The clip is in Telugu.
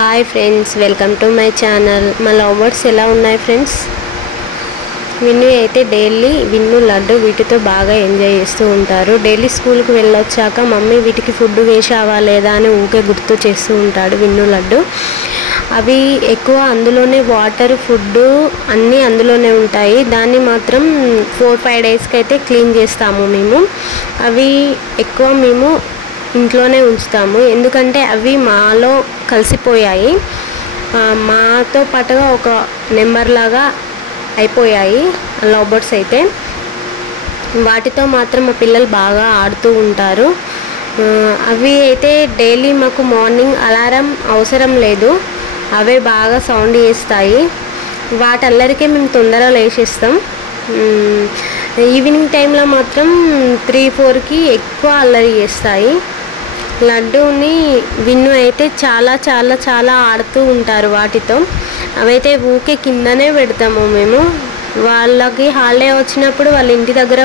Hi friends, welcome to my channel. మా లవర్స్ ఎలా ఉన్నాయి ఫ్రెండ్స్? విన్ను అయితే డైలీ విన్ను లడ్డు వీటితో బాగా ఎంజాయ్ చేస్తూ ఉంటారు. డైలీ స్కూల్కి వెళ్ళొచ్చాక మమ్మీ వీటికి ఫుడ్ వేసావా లేదా అని ఊకే గుర్తు చేస్తూ ఉంటాడు విన్ను లడ్డు. అవి ఎక్కువ అందులోనే వాటర్ ఫుడ్ అన్నీ అందులోనే ఉంటాయి. దాన్ని మాత్రం 4-5 డేస్కి అయితే క్లీన్ చేస్తాము మేము. అవి ఎక్కువ మేము ఇంట్లోనే ఉంచుతాము, ఎందుకంటే అవి మాలో కలిసిపోయాయి, మాతో పాటుగా ఒక నెంబర్ లాగా అయిపోయాయి లవ్ బర్డ్స్ అయితే. వాటితో మాత్రం మా పిల్లలు బాగా ఆడుతూ ఉంటారు. అవి అయితే డైలీ మాకు మార్నింగ్ అలారం అవసరం లేదు, అవే బాగా సౌండ్ చేస్తాయి. వాటి అల్లరికే మేము తొందరగా లేచేస్తాం. ఈవినింగ్ టైంలో మాత్రం 3-4కి ఎక్కువ అల్లరి చేస్తాయి. లడ్డూని విన్ను అయితే చాలా చాలా చాలా ఆడుతూ ఉంటారు వాటితో. అవైతే ఊకే కిందనే పెడతాము మేము. వాళ్ళకి హాలిడే వచ్చినప్పుడు వాళ్ళ ఇంటి దగ్గర